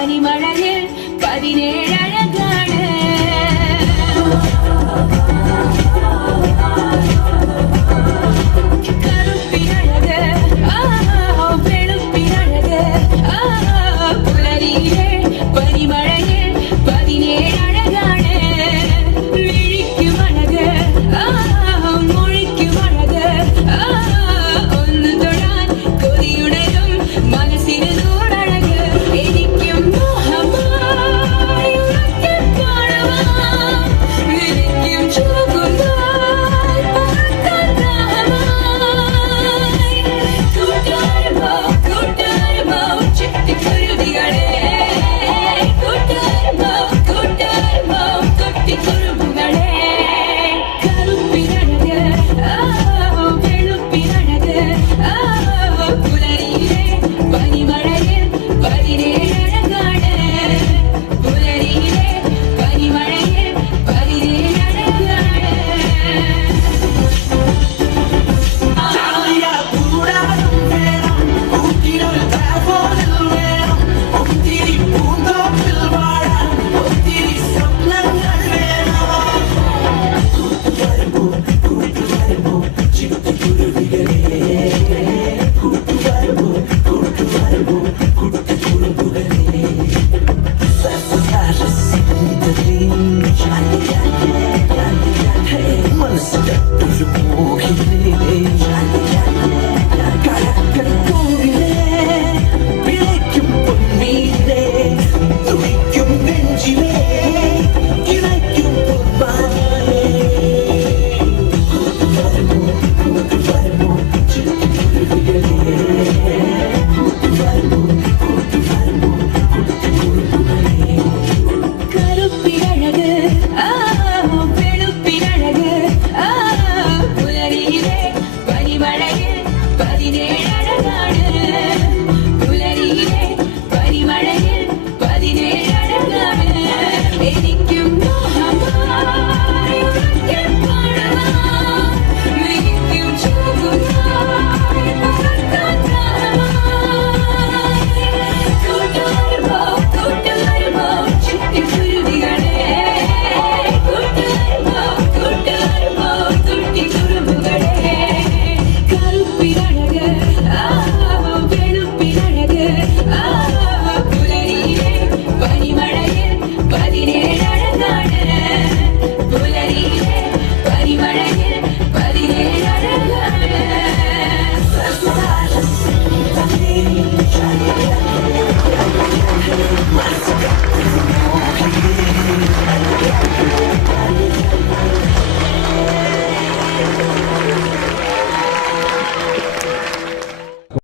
പനിമഴയിൽ 17 അഴകാണ് കറുപ്പിനഴക് വെളുപ്പിനഴക് പുലരിയിലെ പനിമഴയിൽ 17 അഴകാണ് വിഴിക്കുമഴക് മൊഴിക്കുമഴക് ഒന്ന് തൊടാൻ കൊതിയുണരും മനസ്സിന് നൂറഴക് എനിക്കും മോഹമായി കാണുവാൻ എനിക്കും ചുവകുന്നായി പറക്കാൻ ദാഹമായി കൂട്ടുകാരുമോ കൂട്ടുകാരുമോ ചിട്ടിക്കുരുവികളെ കൂട്ടുകാരുമോ കൂട്ടുകാരുമോ കുട്ടിക്കുറുമ്പുകളെ കറുപ്പിനഴക് വെളുപ്പിനഴക് പുലരിയിലെ പനിമഴയിൽ 17 അഴകാണ് പുലരിയിലെ പനിമഴയിൽ 17 അഴകാണ് ചാലിയ കൂടാരം വേണം കൂട്ടിനൊരു താപോലിൽ വേണം ഒത്തിരി പൂന്തോപ്പിൽ വാഴാൻ ഒത്തിരി സ്വപ്നങ്ങൾ വേണം കൂട്ടുവരുമ്പോ ചിട്ടിക്കുരുവികളെ കൂട്ടുവരുമ്പോ കുട്ടിക്കുറുമ്പുകളെ sabotage സിന്ദരീ മനസ്സിന്റെ ഒരു മോഹിനി